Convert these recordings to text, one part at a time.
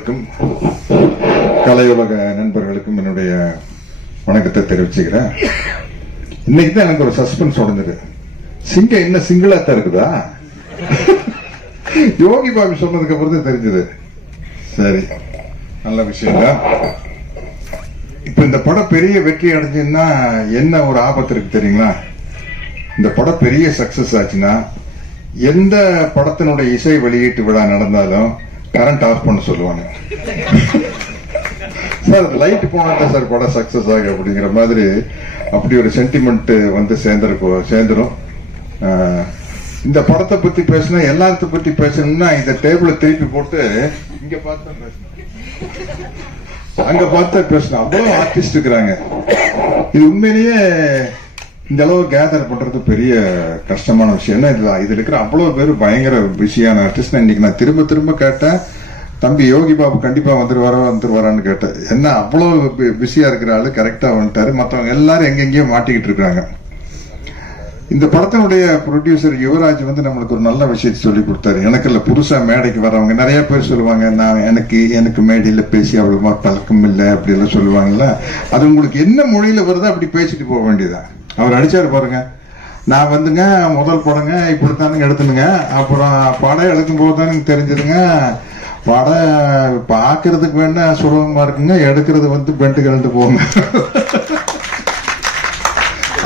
நண்பர்களுக்கும் கலையுலக நண்பர்களுக்கும் என்னுடைய வணக்கத்தை தெரிவிச்சுக்கிறேன். இன்னைக்கு தான் எனக்கு ஒரு சஸ்பென்ஸ் உடஞ்சிரு. சிங்கம் என்ன சிங்கிளா தான் இருக்குதா? யோகி பாபி சொன்னதுக்கு அப்புறம் தான் தெரிஞ்சது. சரி, நல்ல விஷயம் தான். இப்ப இந்த படம் பெரிய வெற்றி அடைஞ்சுன்னா என்ன ஒரு ஆபத்து இருக்கு தெரியுங்களா? இந்த படம் பெரிய சக்சஸ் ஆச்சுன்னா எந்த படத்தினுடைய இசை வெளியீட்டு விழா நடந்தாலும் கரண்ட் ஆஃப் பண்ண சொல்லுவாங்க. சார் லைட் போனா சார் படம் சக்சஸ் ஆகும் அப்படிங்கிற மாதிரி அப்படி ஒரு சென்டிமெண்ட் வந்து சேர்ந்துரும். இந்த படத்தை பத்தி பேசணும், எல்லாத்த பத்தி பேசணும்னா இந்த டேபிள திருப்பி போட்டு இங்க பார்த்தா பேசணும், அங்க பார்த்தா பேசணும். அவ்வளவு ஆர்டிஸ்ட் இருக்கிறாங்க. இது உண்மையிலேயே இந்த அளவு கேதர் பண்றது பெரிய கஷ்டமான விஷயம். என்ன இதுல இருக்கிற அவ்வளவு பேர் பயங்கர பிஸியான ஆர்டிஸ்ட். இன்னைக்கு நான் திரும்ப திரும்ப கேட்டேன், தம்பி யோகி பாபு கண்டிப்பா வந்துருவாரான்னு கேட்டேன். என்ன அவ்வளவு பிஸியா இருக்கிற ஆளு கரெக்டா வந்துட்டாரு. மற்றவங்க எல்லாரும் எங்கெங்கயோ மாட்டிக்கிட்டு இருக்காங்க. இந்த படத்தினுடைய ப்ரொடியூசர் யுவராஜ் வந்து நம்மளுக்கு ஒரு நல்ல விஷயத்தை சொல்லி கொடுத்தாரு. எனக்கு இல்ல, புதுசா மேடைக்கு வர்றவங்க நிறைய பேர் சொல்லுவாங்க, நான் எனக்கு மேடையில பேசி அவ்வளவு பழக்கம் இல்லை அப்படி எல்லாம் சொல்லுவாங்கல்ல. அது உங்களுக்கு என்ன மொழியில வருதோ அப்படி பேசிட்டு போக வேண்டியதான். அவர் அடிச்சாரு பாருங்க, நான் வந்துங்க முதல் படங்க இப்படித்தானுங்க எடுத்துனுங்க, அப்புறம் படம் எடுக்கும் போது தானுங்க தெரிஞ்சதுங்க, படம் பாக்குறதுக்கு வேணா சுலபமா இருக்குங்க, எடுக்கிறது வந்து பெண்டு கலந்து போங்க.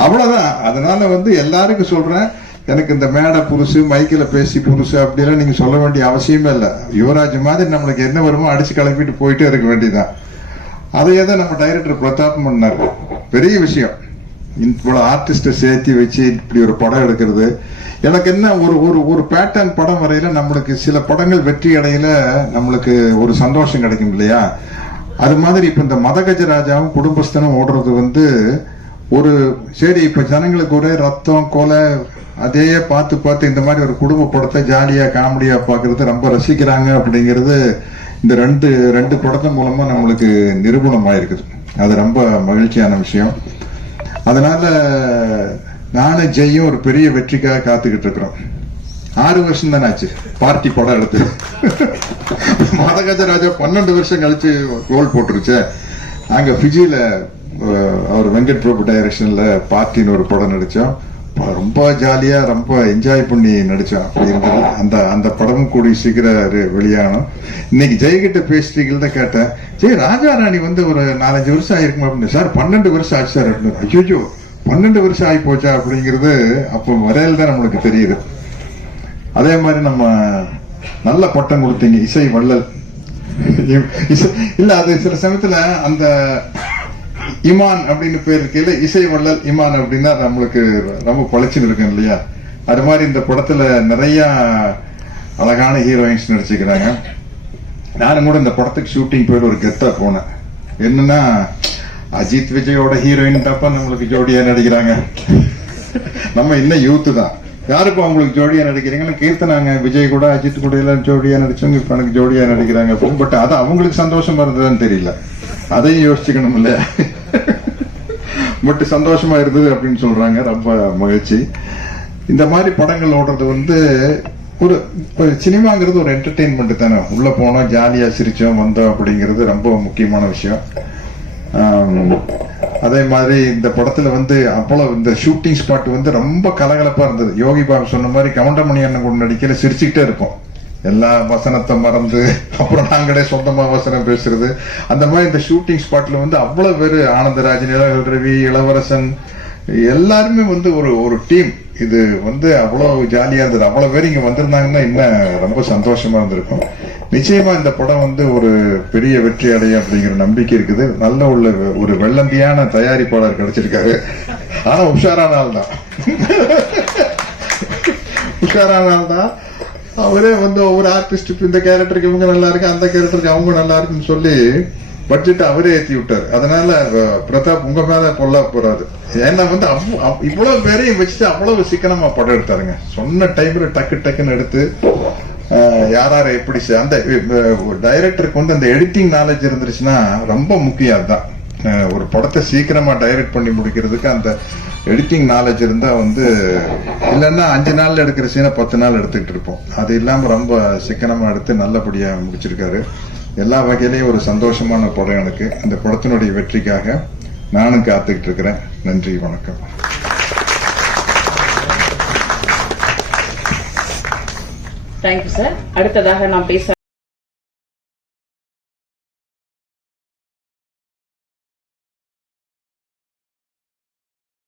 அவ்வளவுதான். அதனால வந்து எல்லாருக்கும் சொல்றேன், எனக்கு இந்த மேடை புதுசு, மைக்கில பேசி புதுசு அப்படியெல்லாம் நீங்க சொல்ல வேண்டிய அவசியமே இல்லை. யுவராஜ் மாதிரி நம்மளுக்கு என்ன வருமோ அடிச்சு கிளப்பிட்டு போயிட்டே இருக்க வேண்டியதான். அதையே தான் நம்ம டைரக்டர் பிரதாப் பண்ணாரு. பெரிய விஷயம். இவ்வளவு ஆர்டிஸ்ட சேர்த்து வச்சு இப்படி ஒரு படம் எடுக்கிறது. எனக்கு என்ன ஒரு பேட்டர்ன் படம் வரையில நம்மளுக்கு சில படங்கள் வெற்றி அடையில நம்மளுக்கு ஒரு சந்தோஷம் கிடைக்கும் இல்லையா? அது மாதிரி இப்ப இந்த மதகஜராஜாவும் குடும்பஸ்தனும் ஓடுறது வந்து ஒரு சரி, இப்ப ஜனங்களுக்கு ஒரே ரத்தம் கொலை அதே பார்த்து இந்த மாதிரி ஒரு குடும்ப படத்தை ஜாலியா காமெடியா பாக்குறது ரொம்ப ரசிக்கிறாங்க அப்படிங்கிறது இந்த ரெண்டு படத்தின் மூலமா நம்மளுக்கு நிரூபணம் ஆயிருக்குது. அது ரொம்ப மகிழ்ச்சியான விஷயம். அதனால நானும் ஜெயும் ஒரு பெரிய வெற்றிக்காக காத்துக்கிட்டு இருக்கிறோம். 6 வருஷம் தானே ஆச்சு பார்ட்டி படம் எடுத்து. மதகஜராஜா 12 வருஷம் கழிச்சு கோல் போட்டுருச்சு. நாங்க பிஜியில அவர் வெங்கட் பிரபு டைரக்ஷன்ல பார்ட்டின்னு ஒரு படம் நடிச்சோம். ரொம்ப ஜாலியா ரொம்ப என்ஜாய் பண்ணி நடிச்சோம். அப்படி இருந்தது. அந்த படமும் கூடி சீக்கிரம் வெளியாகணும். இன்னைக்கு ஜெயகிட்ட பேசிட்டீங்கன்னு தான் கேட்டேன். ஜெய் ராஜா ராணி வந்து ஒரு 4-5 வருஷம் ஆயிருக்குமா அப்படின்னு. சார் 12 வருஷம் ஆச்சு சார் அப்படின்னு. ஐயோ 12 வருஷம் ஆகி போச்சா அப்படிங்கிறது அப்போ வரையில தான் நம்மளுக்கு தெரியுது. அதே மாதிரி நம்ம நல்ல பட்டம் கொடுத்தீங்க, இசை வள்ளல். இல்ல அது சில சமயத்துல அந்த இமான் அப்படின்னு பேர் இருக்கையில இசை வள்ளல் இமான் அப்படின்னா நம்மளுக்கு ரொம்ப பழச்சுன்னு இருக்கும் இல்லையா? அது மாதிரி இந்த படத்துல நிறைய அழகான ஹீரோயின்ஸ் நடிச்சுக்கிறாங்க. நானும் கூட இந்த படத்துக்கு ஷூட்டிங் போயிட்டு ஒரு கெத்தா போனேன். என்னன்னா அஜித் விஜயோட ஹீரோயின் தப்பா நம்மளுக்கு ஜோடியா நடிக்கிறாங்க. நம்ம இன்னும் யூத்து தான், யாருக்கும் அவங்களுக்கு ஜோடியா நடிக்கிறீங்கன்னு கீர்த்தனாங்க. விஜய் கூட அஜித் கூட எல்லாம் ஜோடியா நடிச்சவங்க இப்ப எனக்கு ஜோடியா நடிக்கிறாங்க. பட் அது அவங்களுக்கு சந்தோஷமா இருந்ததுன்னு தெரியல, அதையும் யோசிச்சுக்கணும் இல்லையா? பட் சந்தோஷமா இருந்தது அப்படின்னு சொல்றாங்க. ரொம்ப மகிழ்ச்சி. இந்த மாதிரி படங்கள் ஓடுறது வந்து ஒரு சினிமாங்கிறது ஒரு என்டர்டெயின்மெண்ட் தானே. உள்ள போனோம், ஜாலியா சிரிச்சோம் வந்தோம் அப்படிங்கிறது ரொம்ப முக்கியமான விஷயம். அதே மாதிரி இந்த படத்துல வந்து அவ்வளவு இந்த ஷூட்டிங் ஸ்பாட் வந்து ரொம்ப கலகலப்பா இருந்தது. யோகி பாபு சொன்ன மாதிரி கவுண்டமணி அண்ணன் கூட நடிக்கல சிரிச்சுக்கிட்டே இருப்போம். எல்லா வசனத்தை மறந்து அப்புறம் நாங்களே சொந்தமா வசனம் பேசுறது. அந்த மாதிரி இந்த ஷூட்டிங் ஸ்பாட்ல வந்து அவ்வளவு பேரு, ஆனந்தராஜ், நிலகல் ரவி, இளவரசன் எல்லாருமே வந்து ஒரு டீம். இது வந்து அவ்வளவு ஜாலியா இருந்தது. அவ்வளவு பேர் இங்க வந்திருந்தாங்கன்னா இன்னும் ரொம்ப சந்தோஷமா இருந்திருக்கும். நிச்சயமா இந்த படம் வந்து ஒரு பெரிய வெற்றி அடையும் அப்படிங்கிற நம்பிக்கை இருக்குது. நல்ல ஒரு வெள்ளந்தியான தயாரிப்பாளர் கிடைச்சிருக்காரு. ஆனா உஷாரான ஆள் தான். உஷாரான ஆள் தான். அவரே வந்து ஒவ்வொரு ஆர்டிஸ்டுக்கு இந்த கேரக்டருக்கு இவங்க நல்லா இருக்கு, அந்த கேரக்டருக்கு அவங்க நல்லா இருக்குன்னு சொல்லி பட்ஜெட் அவரே ஏற்றி விட்டாரு. அதனால பிரதாப் உங்க மேல பொல்லா போறாரு. ஏன்னா வந்து இவ்வளவு பேரையும் வச்சுட்டு அவ்வளவு சிக்கனமா படம் எடுத்தாருங்க. சொன்ன டைம்ல டக்குன்னு எடுத்து யார் எப்படி அந்த டைரக்டருக்கு வந்து அந்த எடிட்டிங் நாலேஜ் இருந்துருச்சுன்னா ரொம்ப முக்கியம். அதுதான் ஒரு படத்தை சீக்கிரமா டைரக்ட் பண்ணி முடிக்கிறதுக்கு அந்த எடிட்டிங் நாலேஜ் இருந்தா வந்து, இல்லைன்னா 5 நாள்ல எடுக்கிற சீனை 10 நாள் எடுத்துக்கிட்டு இருப்போம். அது இல்லாம ரொம்ப சிக்கனமா எடுத்து நல்லபடியா முடிச்சிருக்காரு. எல்லா வகையிலையும் ஒரு சந்தோஷமான படம் எனக்கு. இந்த படத்தினுடைய வெற்றிக்காக நானும் காத்துக்கிட்டு இருக்கிறேன். நன்றி, வணக்கம். Thank you sir. அடுத்ததாக நாம் பேச